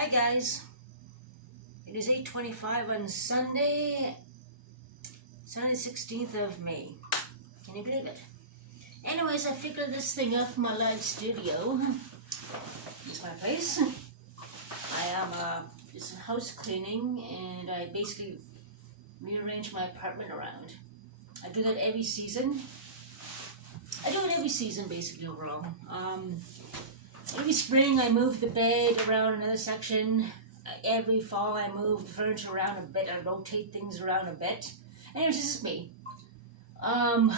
Hi guys, it is 8:25 on Sunday 16th of May. Can you believe it? Anyways, I figured this thing out from my live studio. It's my place. I am it's house cleaning and I basically rearrange my apartment around. I do that every season. I do it every season basically overall. Every spring I move the bed around another section. Every fall I move the furniture around a bit. I rotate things around a bit. Anyways, this is me. I'm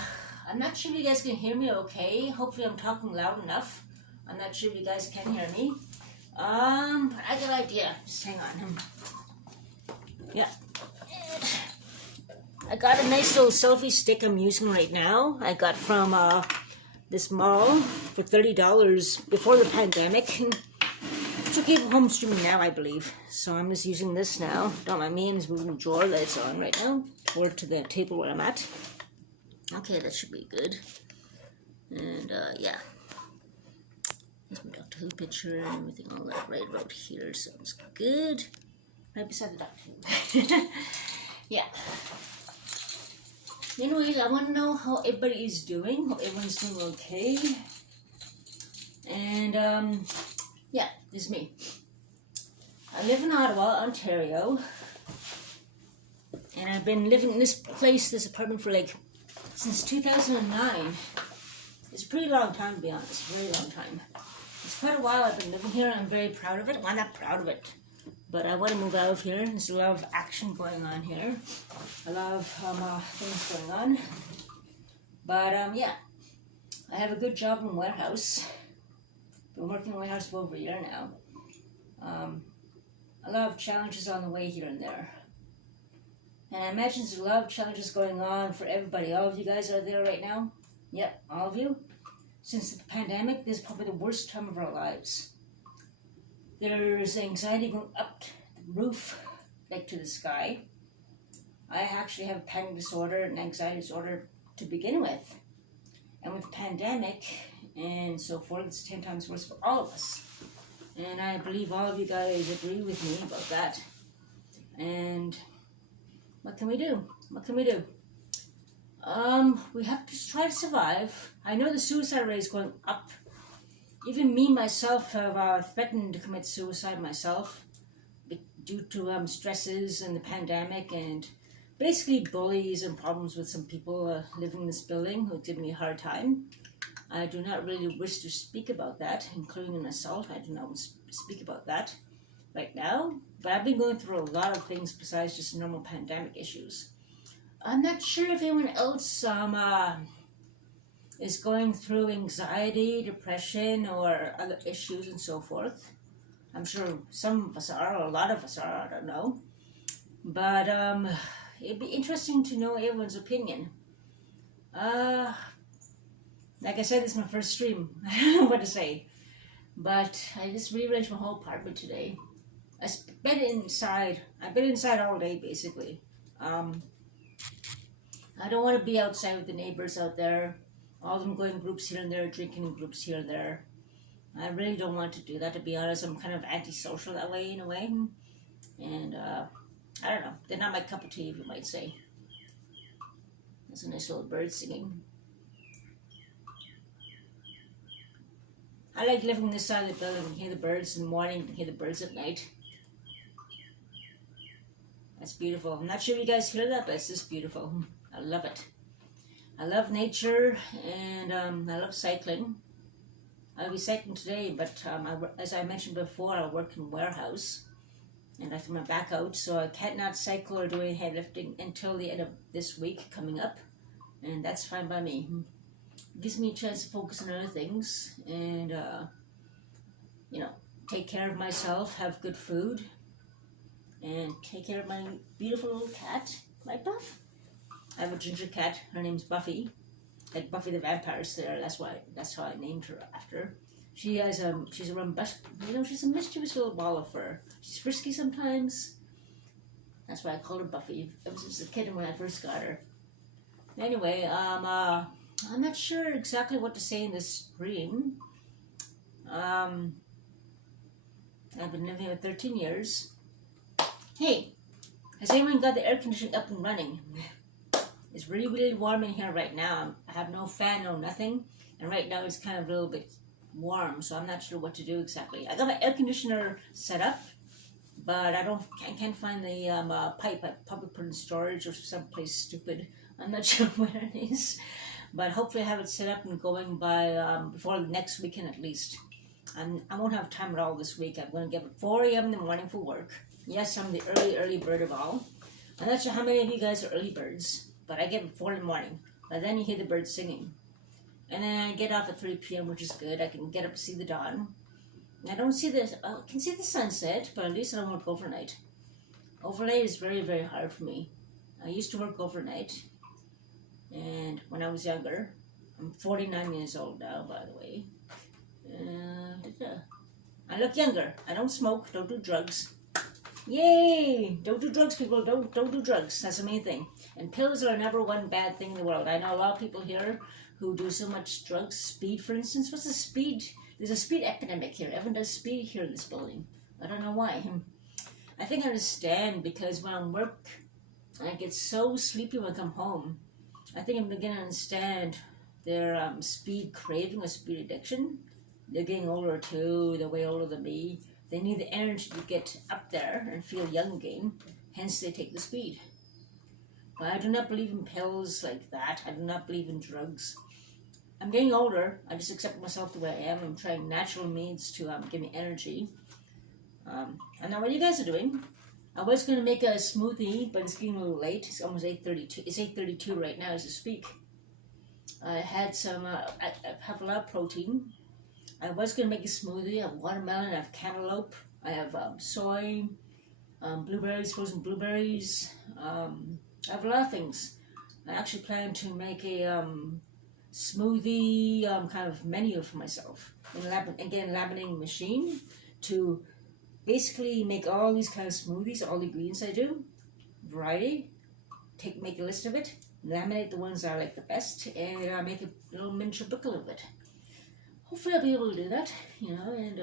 not sure if you guys can hear me okay. Hopefully I'm talking loud enough. I'm not sure if you guys can hear me. But I got an idea. Just hang on. Yeah. I got a nice little selfie stick I'm using right now. I got from this mall for $30 before the pandemic. It's okay for home streaming now, I believe. So I'm just using this now. Don't mind me, I'm just moving the drawer that it's on right now toward to the table where I'm at. Okay, that should be good. And yeah. Here's my Doctor Who picture and everything, all that right about here. Sounds good. Right beside the Doctor Who. Yeah. Anyways, I want to know how everybody is doing. Hope everyone's doing okay. And, yeah, this is me. I live in Ottawa, Ontario. And I've been living in this place, this apartment, for since 2009. It's a pretty long time, to be honest. A very long time. It's quite a while I've been living here, and I'm very proud of it. Well, I'm not proud of it, but I want to move out of here. There's a lot of action going on here. A lot of things going on. But, yeah. I have a good job in warehouse. Been working in warehouse for over a year now. A lot of challenges on the way here and there. And I imagine there's a lot of challenges going on for everybody. All of you guys are there right now? Yep, all of you. Since the pandemic, this is probably the worst time of our lives. There's anxiety going up the roof, like to the sky. I actually have a panic disorder and anxiety disorder to begin with. And with the pandemic and so forth, it's 10 times worse for all of us. And I believe all of you guys agree with me about that. And what can we do? What can we do? We have to try to survive. I know the suicide rate is going up. Even me, myself, have threatened to commit suicide myself due to stresses and the pandemic and basically bullies and problems with some people living in this building who give me a hard time. I do not really wish to speak about that, including an assault. I do not want to speak about that right now. But I've been going through a lot of things besides just normal pandemic issues. I'm not sure if anyone else is going through anxiety, depression, or other issues and so forth. I'm sure some of us are, or a lot of us are, I don't know. But it'd be interesting to know everyone's opinion. Like I said, this is my first stream. I don't know what to say. But I just rearranged my whole apartment today. I've been inside all day, basically. I don't want to be outside with the neighbors out there. All of them going groups here and there, drinking in groups here and there. I really don't want to do that, to be honest. I'm kind of antisocial that way, in a way. And, I don't know. They're not my cup of tea, you might say. There's a nice little bird singing. I like living this side of the building. You can hear the birds in the morning, you can hear the birds at night. That's beautiful. I'm not sure if you guys hear that, but it's just beautiful. I love it. I love nature, and I love cycling. I'll be cycling today, but as I mentioned before, I work in warehouse, and I threw my back out, so I cannot cycle or do any heavy lifting until the end of this week coming up, and that's fine by me. It gives me a chance to focus on other things, and you know, take care of myself, have good food, and take care of my beautiful little cat, my Buff. I have a ginger cat. Her name's Buffy, like Buffy the Vampire Slayer. That's how I named her after. She has she's a she's a mischievous little ball of fur. She's frisky sometimes. That's why I called her Buffy. It was just a kid when I first got her. Anyway, I'm not sure exactly what to say in this stream. I I've been living here 13 years. Hey, has anyone got the air conditioning up and running? It's really, really warm in here right now. I have no fan, no nothing. And right now it's kind of a little bit warm, so I'm not sure what to do exactly. I got my air conditioner set up, but I can't find the pipe. I probably put it in storage or someplace stupid. I'm not sure where it is. But hopefully I have it set up and going by before next weekend at least. I won't have time at all this week. I'm going to get up at 4 a.m. in the morning for work. Yes, I'm the early bird of all. I'm not sure how many of you guys are early birds, but I get up at 4 in the morning. By then you hear the birds singing. And then I get off at 3 p.m., which is good. I can get up to see the dawn. I don't see I can see the sunset, but at least I don't work overnight. Overnight is very, very hard for me. I used to work overnight, and when I was younger, I'm 49 years old now, by the way. I look younger. I don't smoke, don't do drugs. Yay! Don't do drugs, people. Don't do drugs. That's the main thing. And pills are never one bad thing in the world. I know a lot of people here who do so much drugs. Speed, for instance. What's the speed? There's a speed epidemic here. Everyone does speed here in this building. I don't know why. I think I understand because when I'm work, I get so sleepy when I come home. I think I'm beginning to understand their speed craving or speed addiction. They're getting older too. They're way older than me. They need the energy to get up there and feel young again. Hence, they take the speed. But I do not believe in pills like that. I do not believe in drugs. I'm getting older. I just accept myself the way I am. I'm trying natural means to give me energy. I know what you guys are doing. I was going to make a smoothie, but it's getting a little late. It's almost 8:32. It's 8:32 right now as I speak. I had some, I have a lot of protein. I was going to make a smoothie. I have watermelon, I have cantaloupe, I have soy, blueberries, frozen blueberries. I have a lot of things. I actually plan to make a smoothie kind of menu for myself. And get a laminating machine to basically make all these kind of smoothies, all the ingredients I do, variety, make a list of it, laminate the ones I like the best, and make a little miniature booklet of it. Hopefully I'll be able to do that, and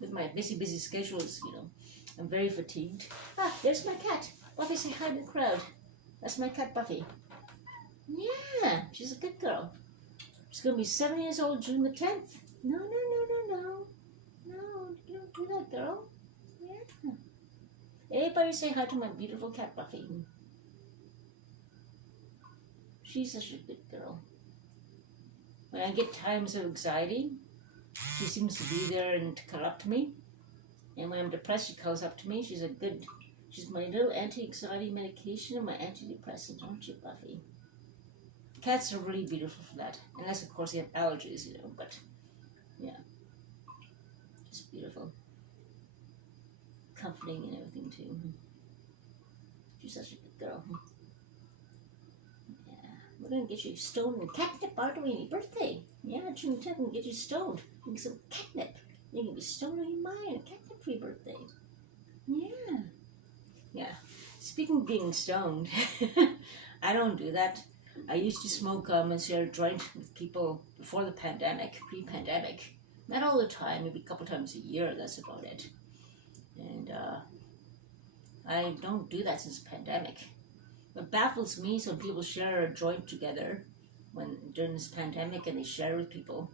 with my busy schedules, I'm very fatigued. Ah, there's my cat. Buffy, say hi to the crowd. That's my cat, Buffy. Yeah, she's a good girl. She's going to be 7 years old June the 10th. No. No, you don't do that, girl. Yeah. Everybody say hi to my beautiful cat, Buffy. She's such a good girl. When I get times of anxiety, she seems to be there and to cuddle up to me. And when I'm depressed, she cuddles up to me. She's my little anti-anxiety medication and my antidepressant, aren't you, Buffy? Cats are really beautiful for that. Unless, of course, they have allergies, but yeah. Just beautiful. Comforting and everything, too. She's such a good girl. We're going to get you stoned and catnip out of your birthday. Yeah, June 10th, we'll get you stoned. Get some catnip. You're going to be stoned on your mind. Catnip for your birthday. Yeah. Speaking of being stoned, I don't do that. I used to smoke and share a joint with people before the pandemic, pre-pandemic. Not all the time, maybe a couple times a year, that's about it. And I don't do that since the pandemic. What baffles me is when people share a joint together during this pandemic and they share with people.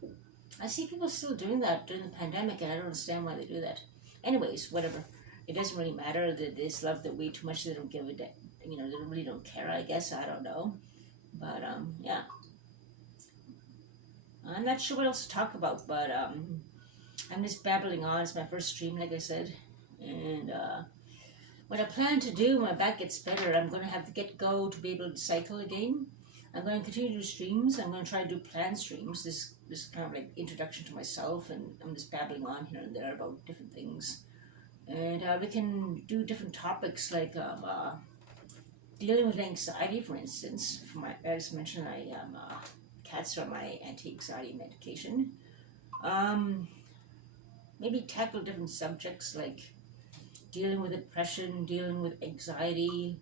I see people still doing that during the pandemic and I don't understand why they do that. Anyways, whatever. It doesn't really matter. They just love the weed too much. They don't give a damn. They really don't care, I guess. I don't know. But, yeah. I'm not sure what else to talk about, but I'm just babbling on. It's my first stream, like I said. And what I plan to do when my back gets better, I'm going to have to get go to be able to cycle again. I'm going to continue to do streams. I'm going to try to do planned streams. This kind of like introduction to myself, and I'm just babbling on here and there about different things. And we can do different topics like dealing with anxiety, for instance. As mentioned, cats are my anti-anxiety medication. Maybe tackle different subjects like dealing with depression, dealing with anxiety.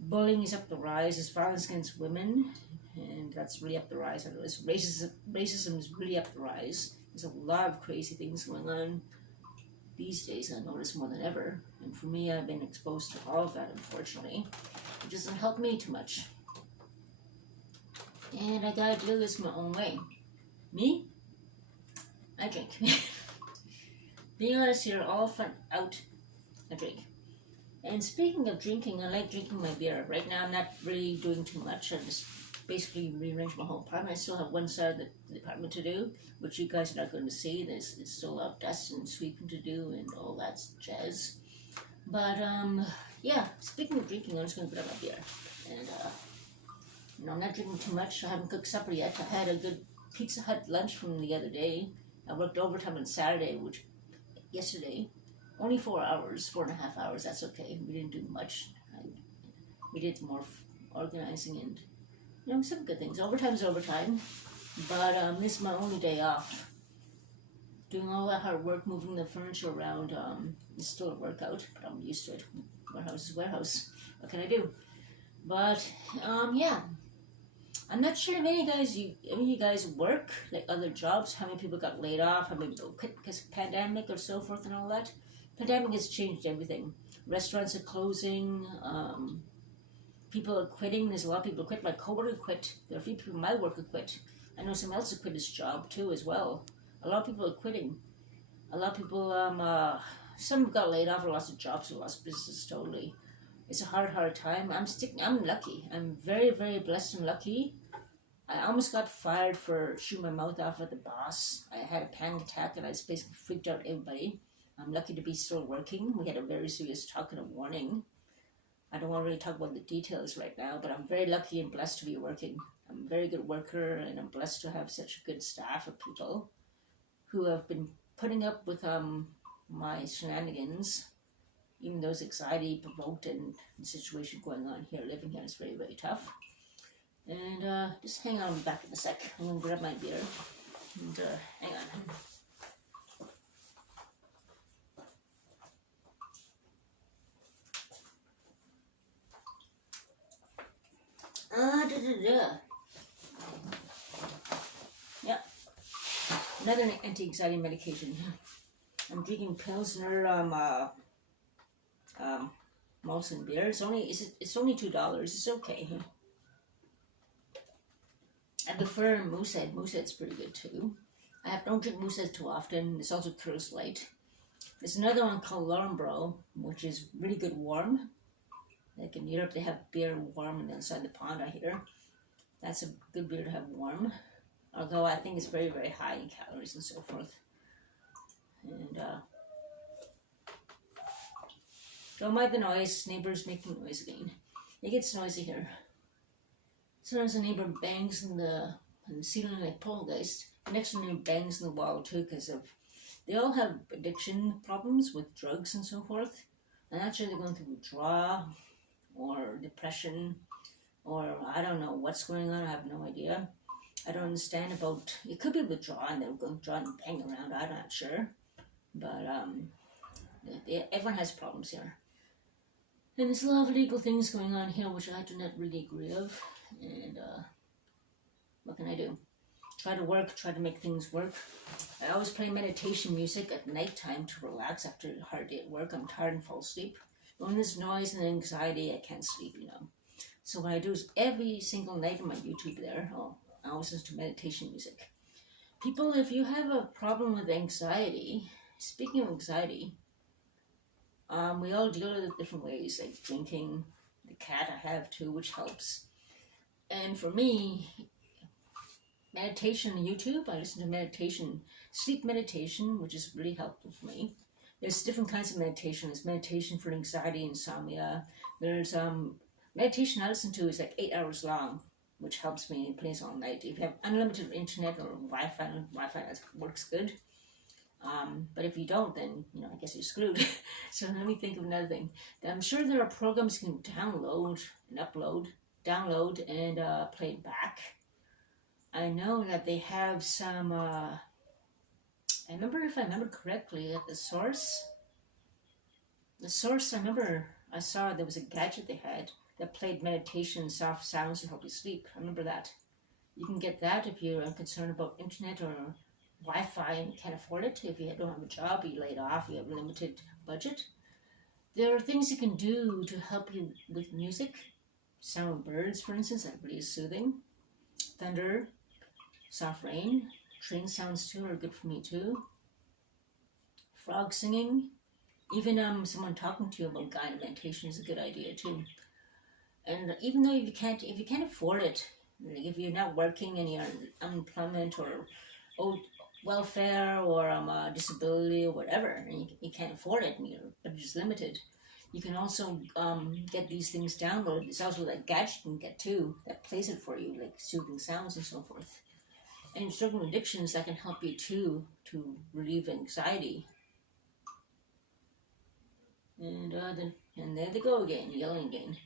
Bullying is up the rise. There's violence against women, and that's really up the rise. Racism is really up the rise. There's a lot of crazy things going on. these days I notice more than ever. And for me, I've been exposed to all of that, unfortunately. It doesn't help me too much. And I gotta deal with this my own way. Me? I drink. Being honest here, all fun out, I drink. And speaking of drinking, I like drinking my beer. Right now I'm not really doing too much. I just basically rearranged my whole apartment. I still have one side of the apartment to do, which you guys are not going to see. There's still a lot of dust and sweeping to do and all that jazz. But yeah, speaking of drinking, I'm just going to put up my beer. And I'm not drinking too much. I haven't cooked supper yet. I had a good Pizza Hut lunch from the other day. I worked overtime on Saturday, yesterday. Only 4 hours, 4.5 hours, that's okay. We didn't do much. We did more organizing and, some good things. Overtime's overtime, but this is my only day off. Doing all that hard work, moving the furniture around, is still a workout, but I'm used to it. Warehouse is warehouse. What can I do? But, yeah. I'm not sure if any of you guys work, like other jobs, how many people got laid off, how many people quit because of pandemic or so forth and all that. Pandemic has changed everything. Restaurants are closing, people are quitting. There's a lot of people who quit. My coworker quit. There are a few people in my work who quit. I know someone else who quit his job too as well. A lot of people are quitting. A lot of people, some got laid off or lost their jobs or lost business totally. It's a hard time. I'm lucky. I'm very, very blessed and lucky. I almost got fired for shooting my mouth off at the boss. I had a panic attack and I just basically freaked out everybody. I'm lucky to be still working. We had a very serious talk and a warning. I don't want to really talk about the details right now, but I'm very lucky and blessed to be working. I'm a very good worker and I'm blessed to have such a good staff of people who have been putting up with my shenanigans, even though it's anxiety provoked and the situation going on here, living here is very, very tough. And just hang on back in a sec. I'm going to grab my beer. And hang on. Yeah. Another anti-anxiety medication. I'm drinking Pilsner Molson beer. It's only $2. It's okay. I prefer Moosehead. Moosehead's pretty good too. I don't drink Moosehead too often. It's also Coors Light. There's another one called Laurenborough, which is really good warm. Like in Europe, they have beer warm inside the pond, I hear. That's a good beer to have warm. Although I think it's very, very high in calories and so forth. And, don't mind the noise. Neighbors making noise again. It gets noisy here. Sometimes a neighbor bangs in the ceiling like poltergeist. The next one bangs in the wall too because they all have addiction problems with drugs and so forth. I'm not sure they're going through withdrawal or depression or I don't know what's going on. I have no idea. I don't understand about, it could be withdrawal and they're going to draw and bang around. I'm not sure. But everyone has problems here. And there's a lot of illegal things going on here which I do not really agree of. And what can I do? Try to work, try to make things work. I always play meditation music at nighttime to relax after a hard day at work. I'm tired and fall asleep. When there's noise and anxiety, I can't sleep, So what I do is every single night on my YouTube there, I always listen to meditation music. People, if you have a problem with anxiety, speaking of anxiety, we all deal with it different ways, like drinking, the cat I have too, which helps. And for me, meditation on YouTube, I listen to meditation, sleep meditation, which is really helpful for me. There's different kinds of meditation. There's meditation for anxiety, insomnia. There's meditation I listen to is like 8 hours long, which helps me. It plays all night. If you have unlimited internet or Wi-Fi that works good. But if you don't, then I guess you're screwed. So let me think of another thing. I'm sure there are programs you can download and download and play it back. I know that they have some. If I remember correctly, at the source. I remember I saw there was a gadget they had that played meditation, soft sounds to help you sleep. I remember that. You can get that if you're concerned about internet or Wi-Fi and you can't afford it, if you don't have a job, you laid off, you have a limited budget, there are things you can do to help you with music. Sound of birds, for instance, that really is soothing. Thunder, soft rain, train sounds too are good for me too. Frog singing, even someone talking to you about guided meditation is a good idea too. And even though if you can't afford it, like if you're not working and you're on unemployment or old welfare or disability or whatever, and you can't afford it, and your budget is limited, you can also get these things downloaded. There's also that gadget you can get too that plays it for you, like soothing sounds and so forth. And certain addictions that can help you too to relieve anxiety. And there they go again, yelling again.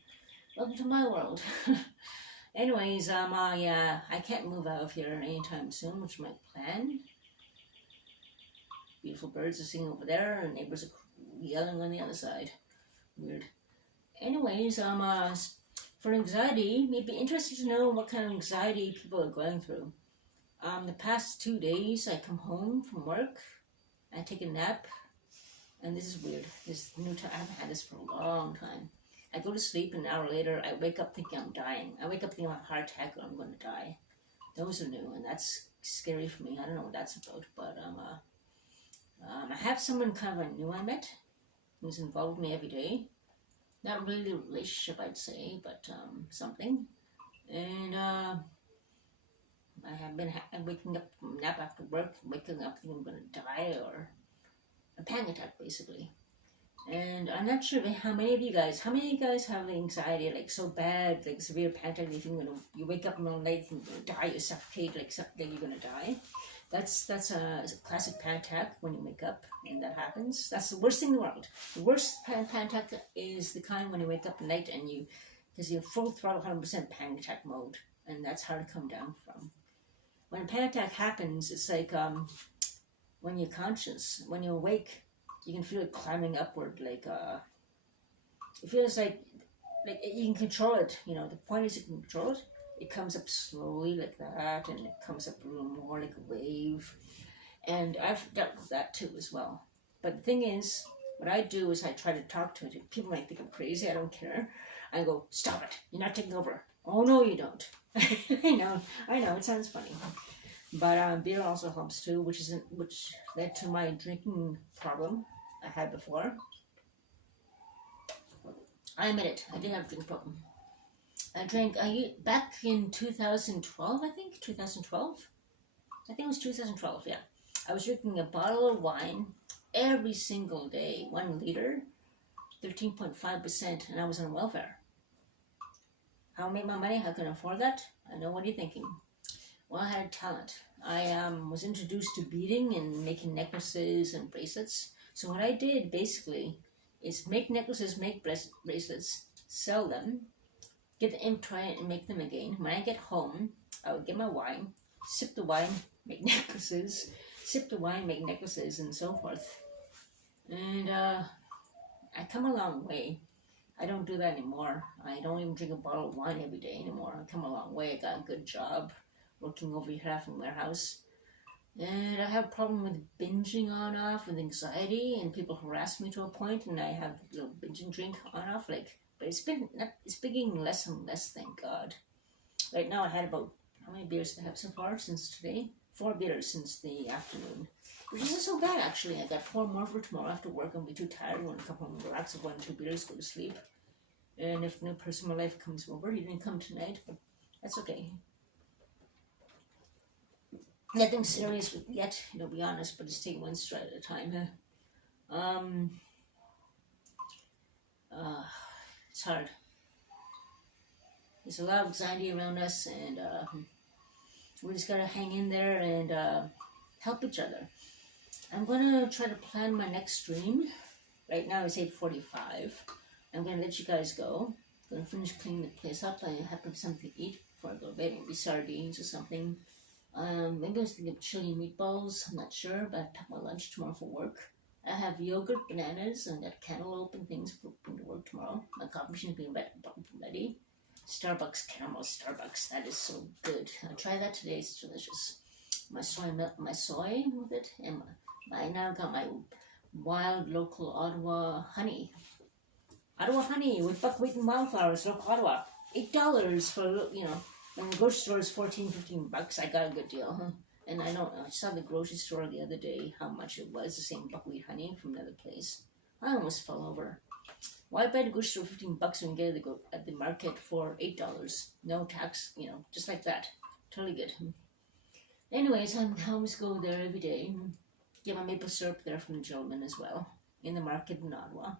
Welcome to my world. Anyways, yeah, I can't move out of here anytime soon, which is my plan. Beautiful birds are singing over there, and neighbors are yelling on the other side. Weird. Anyways, for anxiety, it'd be interesting to know what kind of anxiety people are going through. The past 2 days, I come home from work, I take a nap, and this is weird. This new time, I haven't had this for a long time. I go to sleep, and an hour later, I wake up thinking I'm dying. I wake up thinking I'm a heart attack or I'm going to die. Those are new, and that's scary for me. I don't know what that's about, but I have someone kind of new I met who's involved with me every day. Not really a relationship, I'd say, but something. And I have been waking up from a nap after work, waking up thinking I'm going to die, or a panic attack, basically. And I'm not sure how many of you guys have anxiety, like so bad, like severe panic attack, you wake up in the middle of the night and you're going to die, you suffocate, like you're going to die. That's a classic panic attack when you wake up and that happens. That's the worst thing in the world. The worst panic attack is the kind when you wake up at night and because you're full throttle 100% panic attack mode, and that's hard to come down from. When a panic attack happens, it's like when you're conscious, when you're awake, you can feel it climbing upward, like it feels like you can control it. The point is you can control it. It comes up slowly like that, and it comes up a little more like a wave. And I've dealt with that too as well. But the thing is, what I do is I try to talk to it. People might think I'm crazy. I don't care. I go, stop it. You're not taking over. Oh no, you don't. I know. It sounds funny. But beer also helps too, which led to my drinking problem I had before. I admit it. I did have a drinking problem. Back in 2012, I think. 2012? I think it was 2012, yeah. I was drinking a bottle of wine every single day, 1 liter, 13.5%, and I was on welfare. How I make my money? How can I afford that? I know what you're thinking. Well, I had talent. I was introduced to beading and making necklaces and bracelets. So what I did, basically, is make necklaces, make bracelets, sell them, get the inventory and make them again. When I get home, I would get my wine, sip the wine, make necklaces, sip the wine, make necklaces, and so forth. And I come a long way. I don't do that anymore. I don't even drink a bottle of wine every day anymore. I come a long way. I got a good job working over here in a warehouse. And I have a problem with binging on off with anxiety, and people harass me to a point, and I have a little binging drink on off, but it's getting less and less, thank God. Right now I had about, how many beers did I have so far since today? 4 beers since the afternoon, which isn't so bad actually. I got 4 more for tomorrow after work. I'll be too tired. I want to come home and relax with 1 or 2 beers, go to sleep. And if no person in my life comes over, he didn't come tonight, but that's okay. Nothing serious yet, to be honest, but just take one stride at a time. It's hard. There's a lot of anxiety around us, and we just gotta hang in there and help each other. I'm gonna try to plan my next stream. Right now it's 8:45. I'm gonna let you guys go. I'm gonna finish cleaning the place up. I have to have something to eat before I go to bed. Maybe sardines or something. Maybe I was thinking of chili meatballs. I'm not sure, but I pack my lunch tomorrow for work. I have yogurt, bananas, and got cantaloupe and things for bring to work tomorrow. My coffee machine's being ready. Starbucks caramel Starbucks. That is so good. I'll try that today. It's delicious. my soy with it, and I now got my wild local Ottawa honey. Ottawa honey with buckwheat and wildflowers, local Ottawa. $8 for, you know, and the grocery store is $14-15. I got a good deal, huh? And I saw the grocery store the other day how much it was, the same buckwheat honey from another place. I almost fell over. Why buy the grocery store $15 when you get it at the market for $8? No tax, you know, just like that. Totally good. Anyways, I always go there every day. Get my maple syrup there from the gentleman as well, in the market in Ottawa.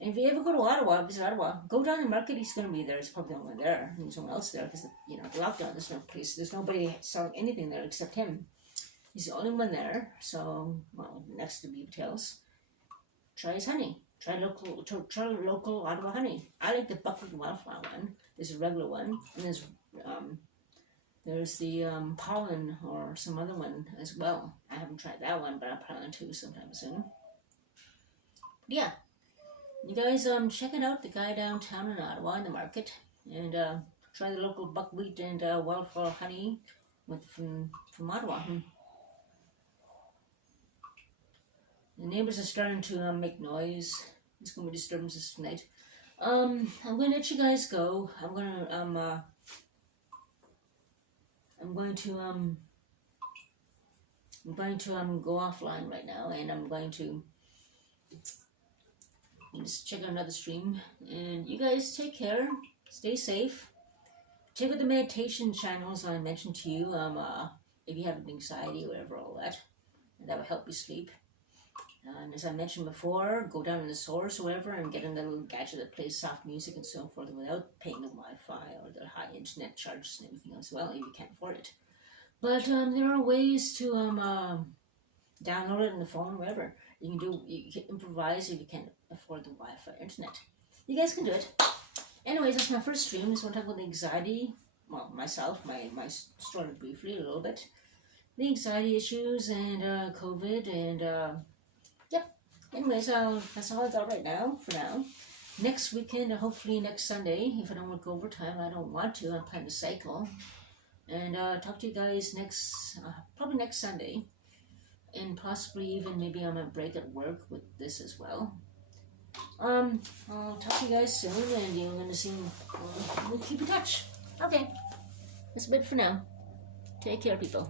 And if you ever go to Ottawa, visit Ottawa, go down the market, he's going to be there. He's probably the only one there. There's no one else there because, you know, the lockdown, there's no place. There's nobody selling anything there except him. He's the only one there. So, well, next to Beaver Tails, try his honey. Try local Ottawa honey. I like the buckwheat wildflower one. There's a regular one. And there's the pollen or some other one as well. I haven't tried that one, but I'll plan to sometime soon. But yeah. You guys check it out, the guy downtown in Ottawa in the market, and try the local buckwheat and wildflower honey from Ottawa. The neighbors are starting to make noise. There's going to be disturbances tonight. I'm going to let you guys go. I'm going to go offline right now, and I'm going to just check out another stream, and you guys take care, stay safe. Check out the meditation channels I mentioned to you. If you have anxiety or whatever, all that, and that will help you sleep. And as I mentioned before, go down to the source or whatever and get a little gadget that plays soft music and so forth without paying the Wi-Fi or the high internet charges and everything as well if you can't afford it. But there are ways to download it on the phone, wherever. You can improvise if you can't afford the Wi-Fi internet. You guys can do it. Anyways, that's my first stream. I just want to talk about the anxiety. Well, myself, my story briefly a little bit. The anxiety issues and COVID and yep. Anyways, that's all I got right now, for now. Next weekend, hopefully next Sunday, if I don't work overtime, I don't want to, I'm planning to cycle. And talk to you guys probably next Sunday. And possibly even maybe I'm on break at work with this as well. I'll talk to you guys soon, and you're gonna see. We'll keep in touch. Okay, that's a bit for now. Take care, people.